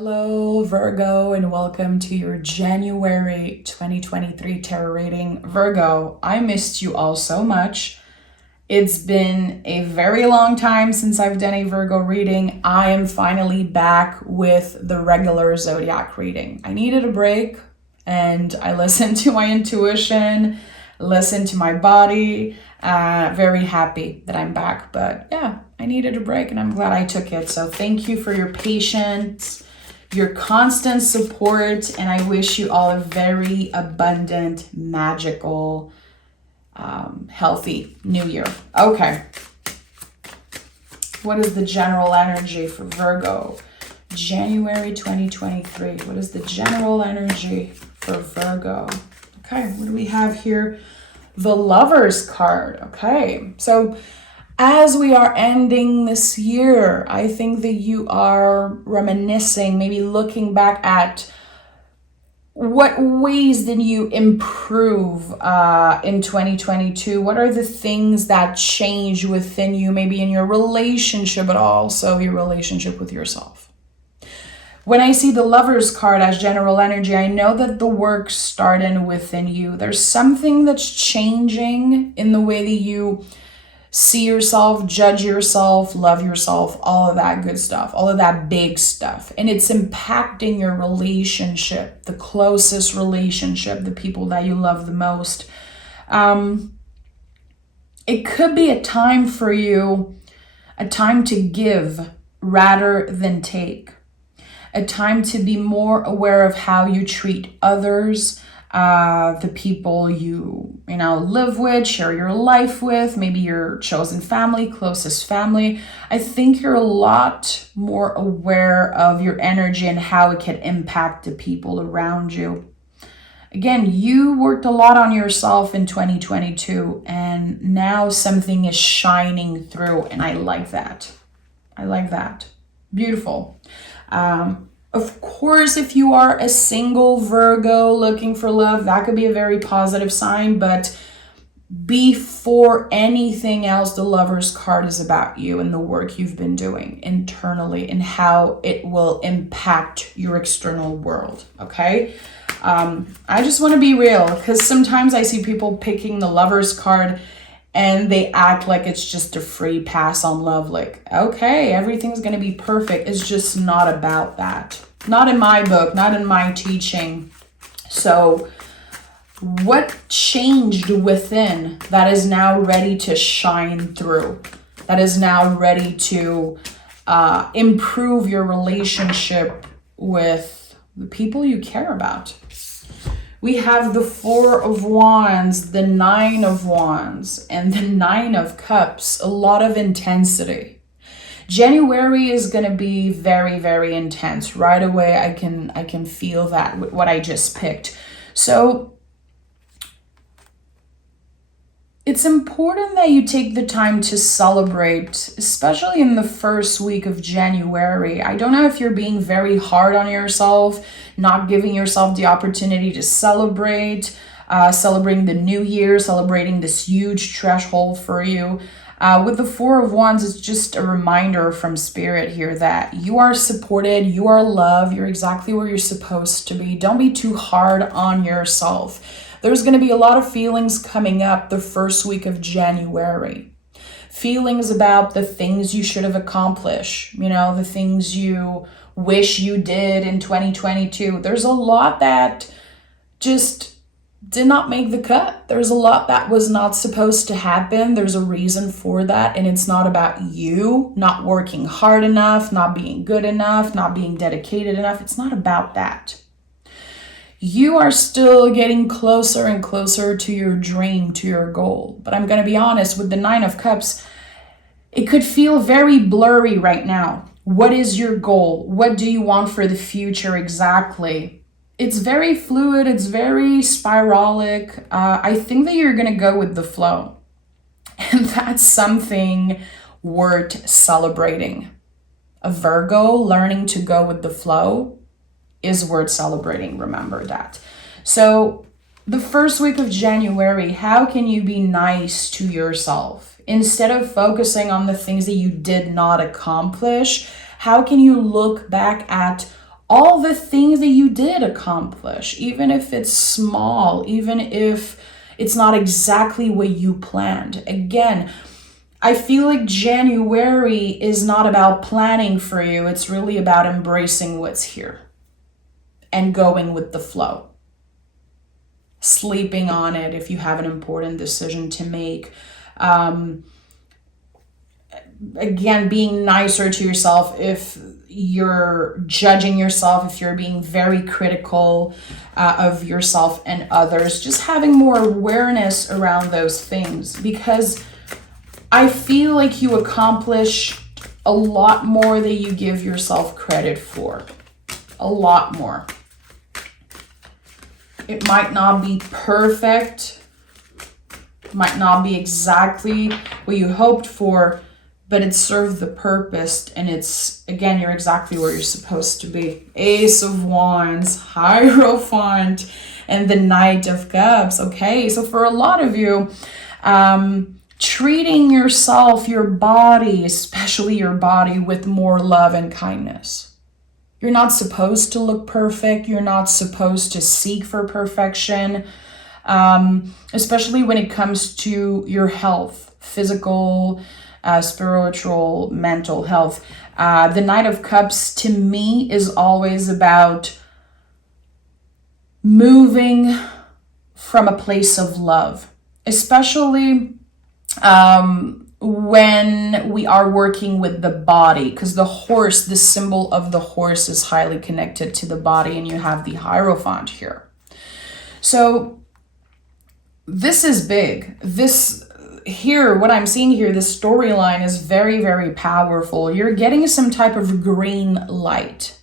Hello, Virgo, and welcome to your January 2023 tarot reading. Virgo, I missed you all so much. It's been a very long time since I've done a Virgo reading. I am finally back with the regular zodiac reading. I needed a break, and I listened to my intuition, listened to my body. Very happy that I'm back, but yeah, I needed a break and I'm glad I took it. So thank you for your patience, your constant support, and I wish you all a very abundant, magical, healthy new year. Okay. What is the general energy for Virgo? January 2023. What is the general energy for Virgo? Okay, what do we have here? The Lovers card. Okay, so as we are ending this year, I think that you are reminiscing, maybe looking back at what ways did you improve in 2022? What are the things that changed within you, maybe in your relationship, but also your relationship with yourself? When I see the Lovers card as general energy, I know that the work started within you. There's something that's changing in the way that you see yourself, judge yourself, love yourself, all of that good stuff, all of that big stuff. And it's impacting your relationship, the closest relationship, the people that you love the most. It could be a time for you, a time to give rather than take, a time to be more aware of how you treat others, the people you live with, share your life with, maybe your chosen family, closest family. I think you're a lot more aware of your energy and how it can impact the people around you. Again, you worked a lot on yourself in 2022, and now something is shining through, and I like that. I like that. Beautiful. Of course, if you are a single Virgo looking for love, that could be a very positive sign. But before anything else, the Lovers card is about you and the work you've been doing internally and how it will impact your external world, okay? I just want to be real, because sometimes I see people picking the Lovers card and they act like it's just a free pass on love. Like, okay, everything's going to be perfect. It's just not about that. Not in my book, not in my teaching. So what changed within that is now ready to shine through? That is now ready to improve your relationship with the people you care about. We have the Four of Wands, the Nine of Wands, and the Nine of Cups. A lot of intensity. January is going to be very, very intense. Right away, I can feel that with what I just picked. So it's important that you take the time to celebrate, especially in the first week of January. I don't know if you're being very hard on yourself, not giving yourself the opportunity to celebrate, celebrating the new year, celebrating this huge threshold for you. With the Four of Wands, it's just a reminder from Spirit here that you are supported, you are loved, you're exactly where you're supposed to be. Don't be too hard on yourself. There's going to be a lot of feelings coming up the first week of January. Feelings about the things you should have accomplished, the things you wish you did in 2022. There's a lot that just did not make the cut. There's a lot that was not supposed to happen. There's a reason for that, and it's not about you not working hard enough, not being good enough, not being dedicated enough. It's not about that. You are still getting closer and closer to your dream, to your goal. But I'm going to be honest, with the Nine of Cups, it could feel very blurry right now. What is your goal? What do you want for the future exactly? It's very fluid. It's very spiralic. I think that you're going to go with the flow. And that's something worth celebrating. A Virgo learning to go with the flow is worth celebrating. Remember that. So the first week of January, how can you be nice to yourself? Instead of focusing on the things that you did not accomplish, how can you look back at all the things that you did accomplish, even if it's small, even if it's not exactly what you planned. Again, I feel like January is not about planning for you. It's really about embracing what's here and going with the flow. Sleeping on it if you have an important decision to make. Again, being nicer to yourself if you're judging yourself, if you're being very critical of yourself and others, just having more awareness around those things, because I feel like you accomplish a lot more than you give yourself credit for. A lot more. It might not be perfect, might not be exactly what you hoped for, but it served the purpose, and it's, again, you're exactly where you're supposed to be. Ace of Wands, Hierophant, and the Knight of Cups. Okay, so for a lot of you, treating yourself, your body, especially your body, with more love and kindness. You're not supposed to look perfect. You're not supposed to seek for perfection, especially when it comes to your health, physical, spiritual, mental health. The Knight of Cups, to me, is always about moving from a place of love, especially when we are working with the body, because the horse, the symbol of the horse, is highly connected to the body, and you have the Hierophant here. So this is big. What I'm seeing here, this storyline is very, very powerful. You're getting some type of green light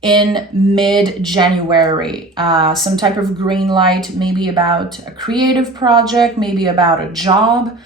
in mid-January. Some type of green light, maybe about a creative project, maybe about a job.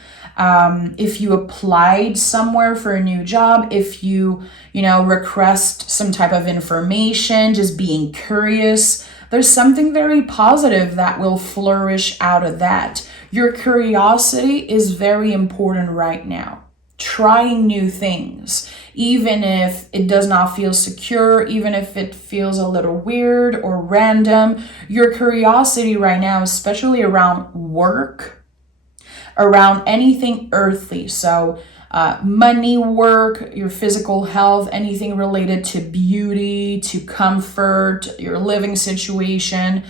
If you applied somewhere for a new job, if you request some type of information, just being curious, there's something very positive that will flourish out of that. Your curiosity is very important right now. Trying new things, even if it does not feel secure, even if it feels a little weird or random, your curiosity right now, especially around work, around anything earthly, so money, work, your physical health, anything related to beauty, to comfort, your living situation.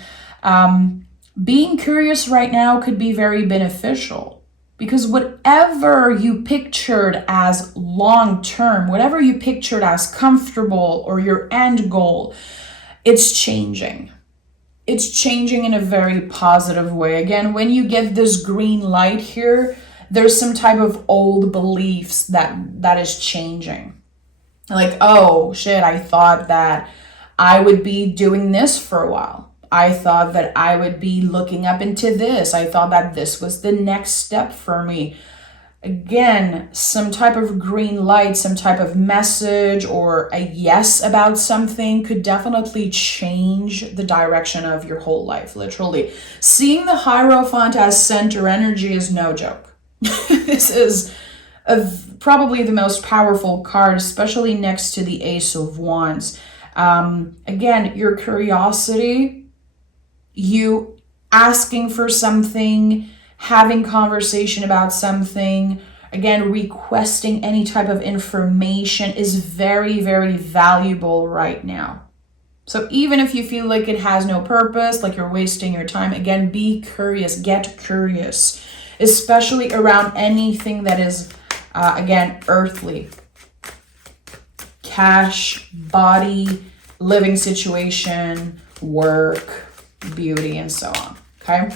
Being curious right now could be very beneficial, because whatever you pictured as long-term, whatever you pictured as comfortable or your end goal, it's changing. It's changing in a very positive way. Again, when you get this green light here, there's some type of old beliefs that is changing. Like, oh shit, I thought that I would be doing this for a while. I thought that I would be looking up into this. I thought that this was the next step for me. Again, some type of green light, some type of message or a yes about something could definitely change the direction of your whole life, literally. Seeing the Hierophant as center energy is no joke. This is probably the most powerful card, especially next to the Ace of Wands. Again, your curiosity, you asking for something, having conversation about something, again, requesting any type of information is very, very valuable right now. So even if you feel like it has no purpose, like you're wasting your time, again, be curious, get curious, especially around anything that is, again, earthly. Cash, body, living situation, work, beauty, and so on. Okay?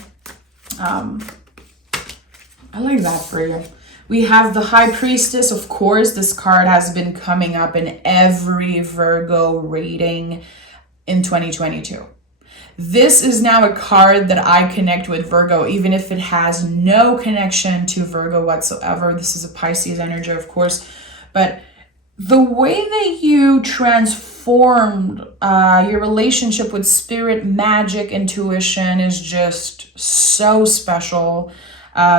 I like that for you. We have the High Priestess. Of course, this card has been coming up in every Virgo reading in 2022. This is now a card that I connect with Virgo, even if it has no connection to Virgo whatsoever. This is a Pisces energy, of course. But the way that you transformed your relationship with spirit, magic, intuition is just so special.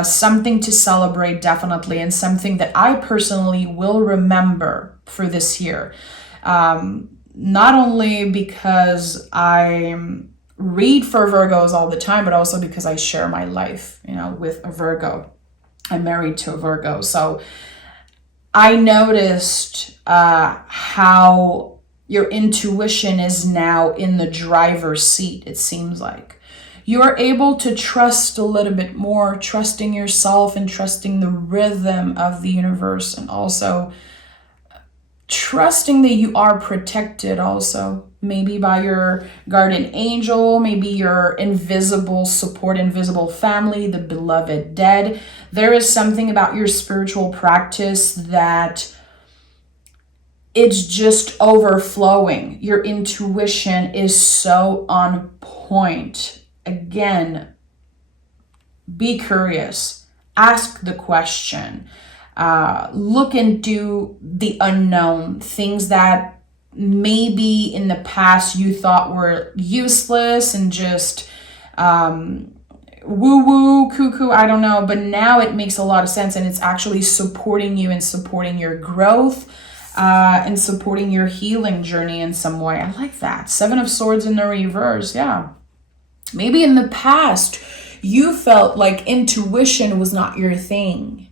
Something to celebrate, definitely, and something that I personally will remember for this year. not only because I read for Virgos all the time, but also because I share my life, with a Virgo. I'm married to a Virgo. So I noticed how your intuition is now in the driver's seat, it seems like. You're able to trust a little bit more, trusting yourself and trusting the rhythm of the universe, and also trusting that you are protected also, maybe by your guardian angel, maybe your invisible support, invisible family, the beloved dead. There is something about your spiritual practice that it's just overflowing. Your intuition is so on point. Again, be curious, ask the question, look into the unknown, things that maybe in the past you thought were useless and just woo-woo, cuckoo, I don't know, but now it makes a lot of sense, and it's actually supporting you and supporting your growth and supporting your healing journey in some way. I like that. 7 of Swords in the reverse, yeah. Maybe in the past, you felt like intuition was not your thing.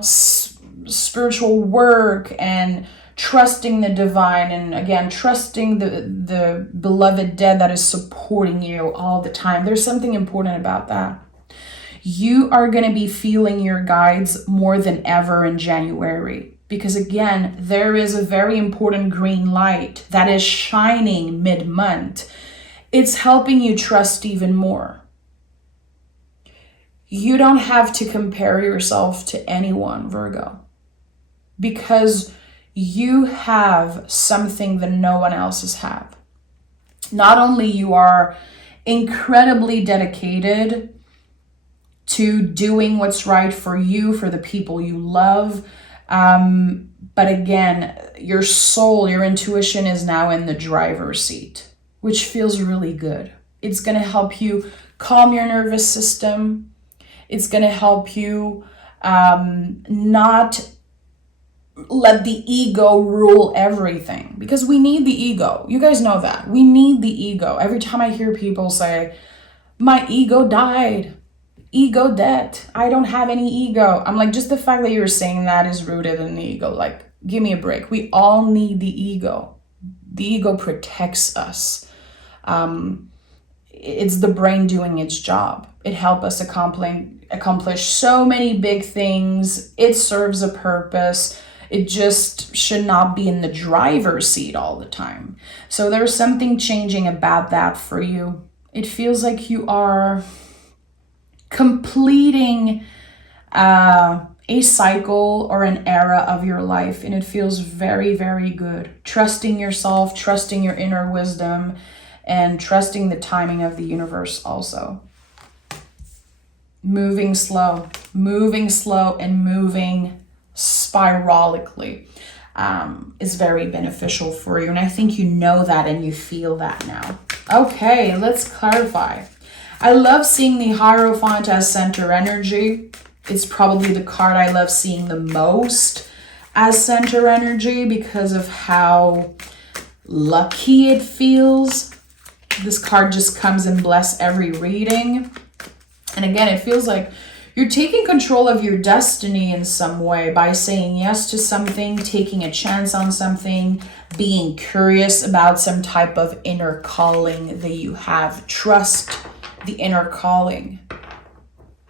Spiritual work and trusting the divine, and again, trusting the beloved dead that is supporting you all the time. There's something important about that. You are going to be feeling your guides more than ever in January. Because again, there is a very important green light that is shining mid-month. It's helping you trust even more. You don't have to compare yourself to anyone, Virgo, because you have something that no one else has. Not only you are incredibly dedicated to doing what's right for you, for the people you love, but again, your soul, your intuition is now in the driver's seat, which feels really good. It's going to help you calm your nervous system. It's going to help you not let the ego rule everything, because we need the ego. You guys know that. We need the ego. Every time I hear people say, my ego died, ego debt, I don't have any ego. I'm like, just the fact that you're saying that is rooted in the ego. Like, give me a break. We all need the ego. The ego protects us. It's the brain doing its job. It helps us accomplish so many big things. It serves a purpose. It just should not be in the driver's seat all the time. So there's something changing about that for you. It feels like you are completing a cycle or an era of your life, and it feels very, very good. Trusting yourself, trusting your inner wisdom, and trusting the timing of the universe also. Moving slow, and moving spiralically is very beneficial for you. And I think you know that and you feel that now. Okay, let's clarify. I love seeing the Hierophant as center energy. It's probably the card I love seeing the most as center energy because of how lucky it feels. This card just comes and bless every reading. And again, it feels like you're taking control of your destiny in some way by saying yes to something, taking a chance on something, being curious about some type of inner calling that you have. Trust the inner calling.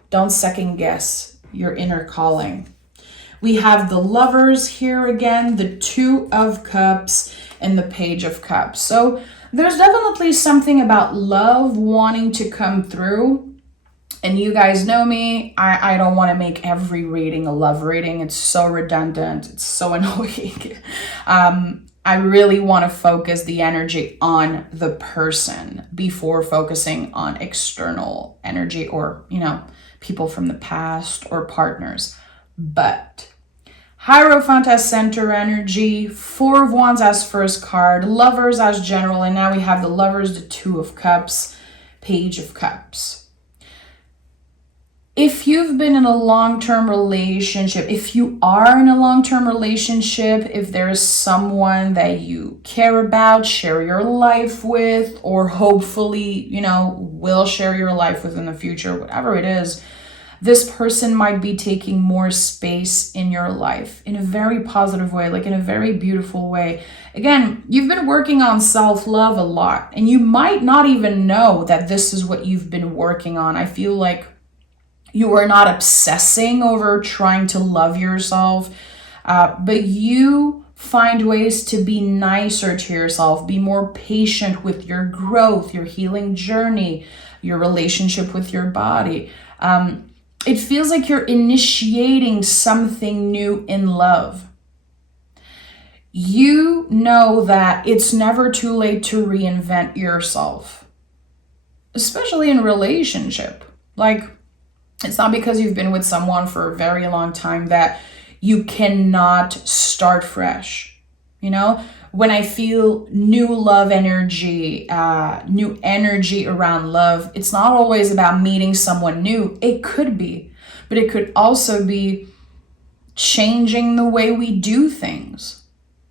Don't second guess your inner calling. We have the Lovers here again, the Two of Cups, and the Page of Cups. So there's definitely something about love wanting to come through. And you guys know me, I don't want to make every reading a love reading. It's so redundant. It's so annoying. I really want to focus the energy on the person before focusing on external energy or, people from the past or partners. But Hierophant as center energy, Four of Wands as first card, Lovers as general, and now we have the Lovers, the Two of Cups, Page of Cups. If you've been in a long-term relationship, if you are in a long-term relationship, if there's someone that you care about, share your life with, or hopefully, will share your life with in the future, whatever it is, this person might be taking more space in your life in a very positive way, like in a very beautiful way. Again, you've been working on self-love a lot, and you might not even know that this is what you've been working on. I feel like you are not obsessing over trying to love yourself, but you find ways to be nicer to yourself, be more patient with your growth, your healing journey, your relationship with your body. It feels like you're initiating something new in love. You know that it's never too late to reinvent yourself, especially in relationship. Like, it's not because you've been with someone for a very long time that you cannot start fresh. When I feel new love energy, new energy around love, it's not always about meeting someone new. It could be, but it could also be changing the way we do things,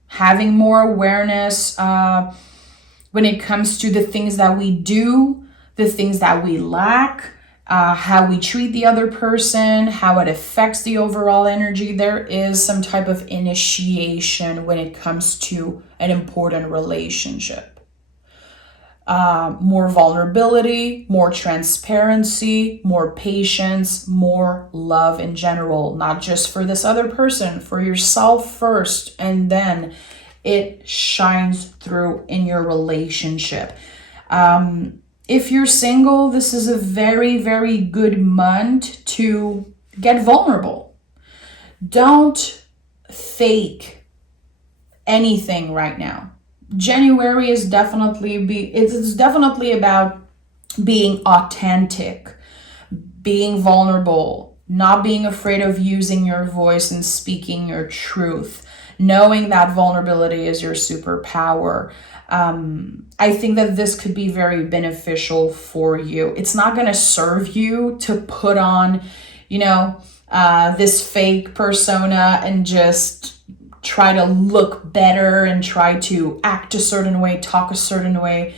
having more awareness when it comes to the things that we do, the things that we lack, how we treat the other person, how it affects the overall energy. There is some type of initiation when it comes to an important relationship. More vulnerability, more transparency, more patience, more love in general, not just for this other person, for yourself first, and then it shines through in your relationship. If you're single, this is a very, very good month to get vulnerable. Don't fake anything right now. January is it's definitely about being authentic, being vulnerable, not being afraid of using your voice and speaking your truth, knowing that vulnerability is your superpower. I think that this could be very beneficial for you. It's not going to serve you to put on, this fake persona and just try to look better and try to act a certain way, talk a certain way.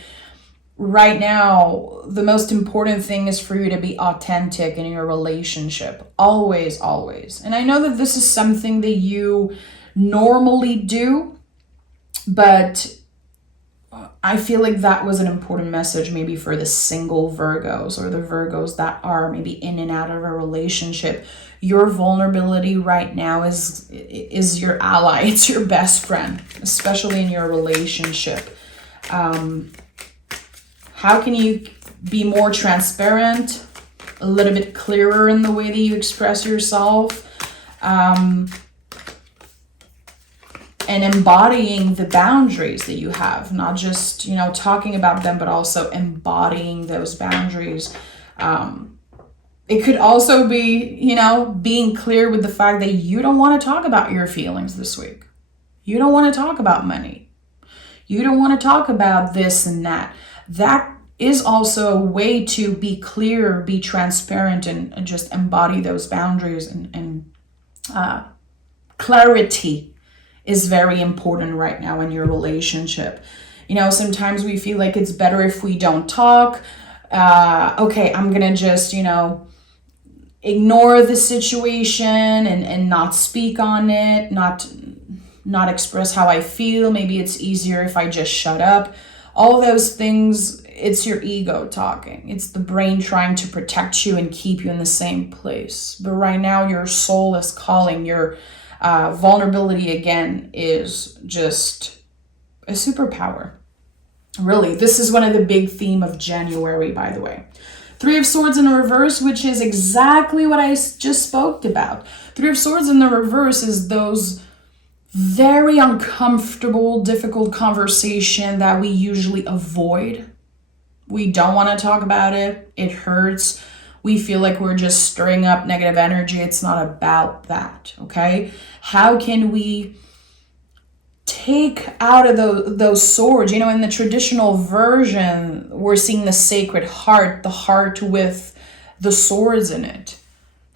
Right now, the most important thing is for you to be authentic in your relationship. Always, always. And I know that this is something that you normally do, but I feel like that was an important message maybe for the single Virgos or the Virgos that are maybe in and out of a relationship. Your vulnerability right now is your ally. It's your best friend, especially in your relationship. How can you be more transparent, a little bit clearer in the way that you express yourself? And embodying the boundaries that you have, not just, talking about them, but also embodying those boundaries. It could also be, being clear with the fact that you don't want to talk about your feelings this week. You don't want to talk about money. You don't want to talk about this and that. That is also a way to be clear, be transparent, and just embody those boundaries. And clarity is very important right now in your relationship. Sometimes we feel like it's better if we don't talk. Okay, I'm gonna just, ignore the situation and not speak on it, not express how I feel. Maybe it's easier if I just shut up. All those things, it's your ego talking. It's the brain trying to protect you and keep you in the same place. But right now, your soul is calling. Your vulnerability, again, is just a superpower. Really, this is one of the big theme of January, by the way. Three of Swords in the reverse, which is exactly what I just spoke about. Three of Swords in the reverse is those very uncomfortable, difficult conversation that we usually avoid. We don't want to talk about it. It hurts. We feel like we're just stirring up negative energy. It's not about that, okay? How can we take out of those swords? In the traditional version, we're seeing the sacred heart, the heart with the swords in it.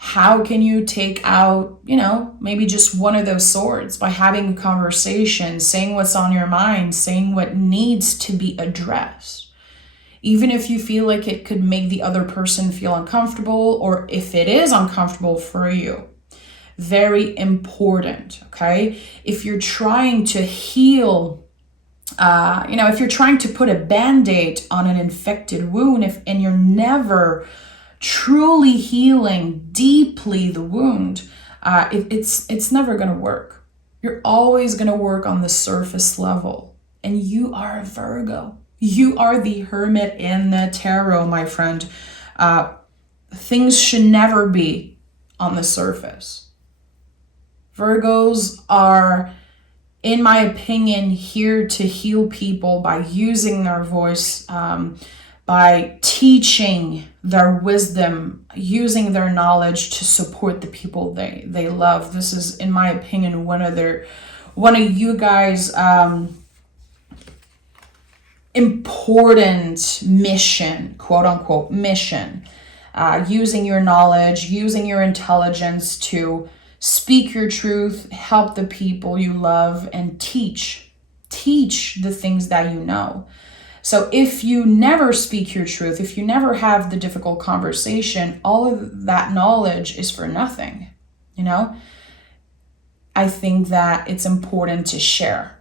How can you take out, maybe just one of those swords by having a conversation, saying what's on your mind, saying what needs to be addressed? Even if you feel like it could make the other person feel uncomfortable, or if it is uncomfortable for you. Very important, okay? If you're trying to heal, if you're trying to put a Band-Aid on an infected wound, and you're never truly healing deeply the wound, it's never going to work. You're always going to work on the surface level. And you are a Virgo. You are the hermit in the tarot, my friend. Things should never be on the surface. Virgos are, in my opinion, here to heal people by using their voice, by teaching their wisdom, using their knowledge to support the people they love. This is, in my opinion, one of you guys' important mission, quote unquote mission, using your knowledge, using your intelligence to speak your truth, help the people you love, and teach the things that you know. So if you never speak your truth, if you never have the difficult conversation, all of that knowledge is for nothing, I think that it's important to share,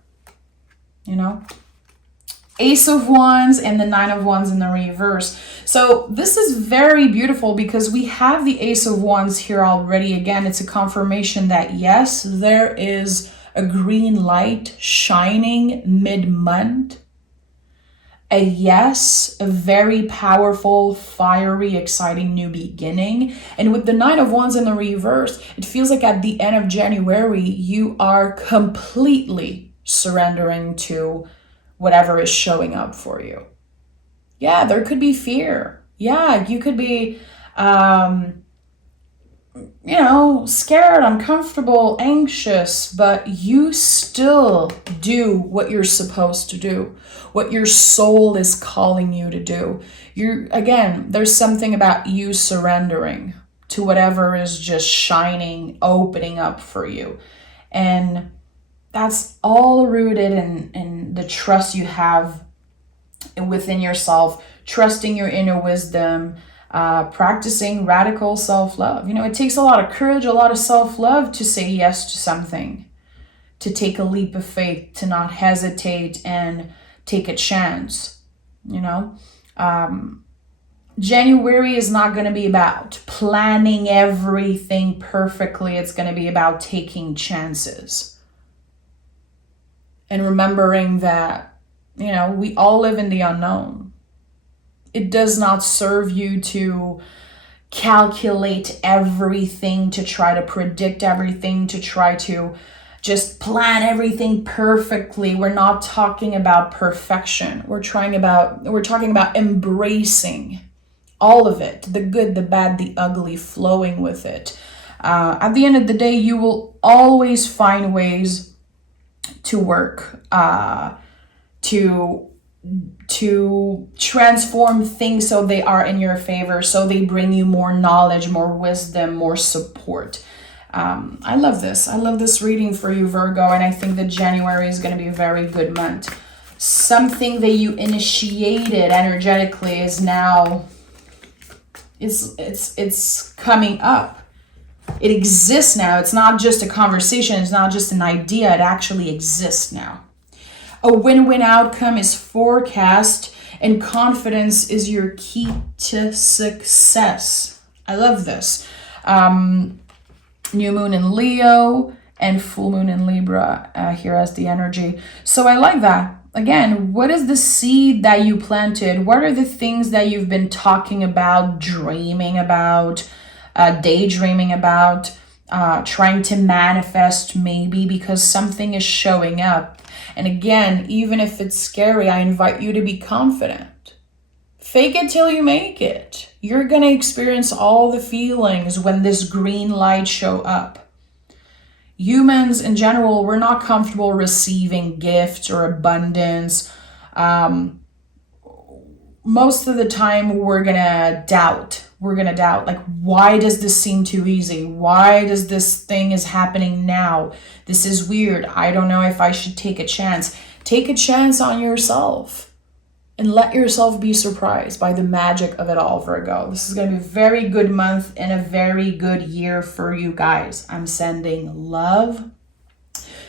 Ace of Wands and the Nine of Wands in the reverse. So this is very beautiful because we have the Ace of Wands here already. Again, it's a confirmation that yes, there is a green light shining mid-month. A very powerful, fiery, exciting new beginning. And with the Nine of Wands in the reverse, it feels like at the end of January, you are completely surrendering to whatever is showing up for you. Yeah, there could be fear. Yeah, you could be, scared, uncomfortable, anxious, but you still do what you're supposed to do, what your soul is calling you to do. There's something about you surrendering to whatever is just shining, opening up for you. And that's all rooted in the trust you have within yourself, trusting your inner wisdom, practicing radical self-love. It takes a lot of courage, a lot of self-love to say yes to something, to take a leap of faith, to not hesitate and take a chance. January is not going to be about planning everything perfectly. It's going to be about taking chances. And remembering that, we all live in the unknown. It does not serve you to calculate everything, to try to predict everything, to try to just plan everything perfectly. We're not talking about perfection. We're talking about embracing all of it, the good, the bad, the ugly, flowing with it. At the end of the day, you will always find ways to work, to transform things so they are in your favor, so they bring you more knowledge, more wisdom, more support. I love this. I love this reading for you, Virgo, and I think that January is going to be a very good month. Something that you initiated energetically is now, it's coming up. It exists now. It's not just a conversation. It's not just an idea. It actually exists now. A win-win outcome is forecast, and confidence is your key to success. I love this. New moon in Leo and full moon in Libra here as the energy. So I like that. Again, what is the seed that you planted? What are the things that you've been talking about, dreaming about, daydreaming about, trying to manifest maybe because something is showing up? And again, even if it's scary, I invite you to be confident. Fake it till you make it. You're going to experience all the feelings when this green light show up. Humans in general, we're not comfortable receiving gifts or abundance. Most of the time, we're going to doubt we're going to doubt, like, why does this seem too easy? Why does this thing is happening now? This is weird. I don't know if I should take a chance. Take a chance on yourself and let yourself be surprised by the magic of it all, Virgo. This is going to be a very good month and a very good year for you guys. I'm sending love.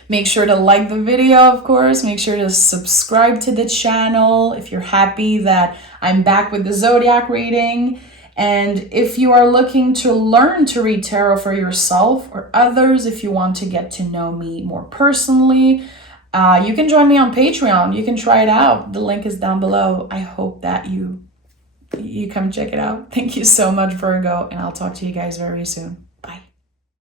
Make sure to like the video, of course. Make sure to subscribe to the channel if you're happy that I'm back with the zodiac reading. And if you are looking to learn to read tarot for yourself or others, if you want to get to know me more personally, you can join me on Patreon. You can try it out. The link is down below. I hope that you come check it out. Thank you so much, Virgo, and I'll talk to you guys very soon.